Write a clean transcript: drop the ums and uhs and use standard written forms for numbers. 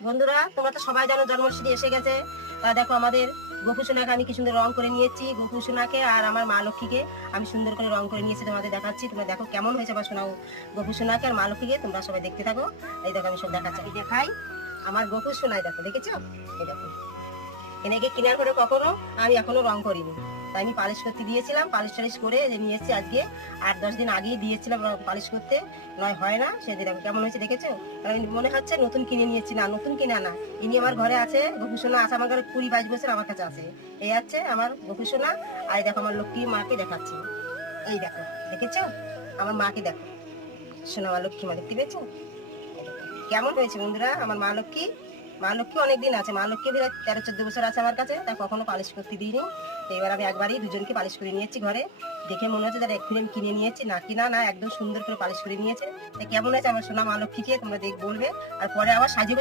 বন্ধুরা, তোমরা তো সবাই জানো জন্মাষ্টমী এসে গেছে। তা দেখো আমাদের গোপুসোনাকে আমি কি সুন্দর রং করে নিয়েছি। গোপুসোনাকে আর আমার মা লক্ষ্মীকে আমি সুন্দর করে রং করে নিয়েছি, তোমাদের দেখাচ্ছি। তোমরা দেখো কেমন হয়েছে আমার সোনা গোপুসোনাকে আর মা লক্ষ্মীকে। তোমরা সবাই দেখতে থাকো। এই দেখো আমি সব দেখাচ্ছি, আমি দেখাই আমার গোপুসোনাই। দেখো, দেখেছো? এই দেখো, এনেকে কেনার পরে কখনো আমি এখনো রং করিনি, তাই আমি পালিশ করতে দিয়েছিলাম। পালিশ টালিশ করে যে নিয়ে এসেছি আজকে, 8-10 দিন আগেই দিয়েছিলাম পালিশ করতে, নয় হয় না। সেদিন দেখো কেমন হয়েছে, দেখেছো? আমি মনে হচ্ছে নতুন কিনে নিয়েছি, না নতুন কিনা না। ইনি আমার ঘরে আছে, গোপুসোনা আছে আমার ঘরে, 20-22 বছর আমার কাছে আছে। এই আছে আমার গোপুসোনা। আর এই দেখো আমার লক্ষ্মী মাকে দেখাচ্ছি। এই দেখো, দেখেছো? আমার মাকে দেখো, সোনা মা লক্ষ্মী মা, দেখতে পেয়েছো? কেমন হয়েছে বন্ধুরা আমার মা লক্ষ্মী? মা লক্ষ্মী অনেকদিন আছে, মা লক্ষ্মী 13-14 বছর আছে আমার কাছে, তাই কখনো পালিশ করতে দিইনি। তো এবার আমি একবারই দুজনকে পালিশ করে নিয়েছি ঘরে। দেখে মনে হচ্ছে তারা এক্ষুনি আমি কিনে নিয়েছি, না কিনা না, একদম সুন্দর করে পালিশ করে নিয়েছে। তাই কেমন হয়েছে আমার সোনা মা লক্ষ্মীকে তোমরা বলবে। আর পরে আবার সাজিয়ে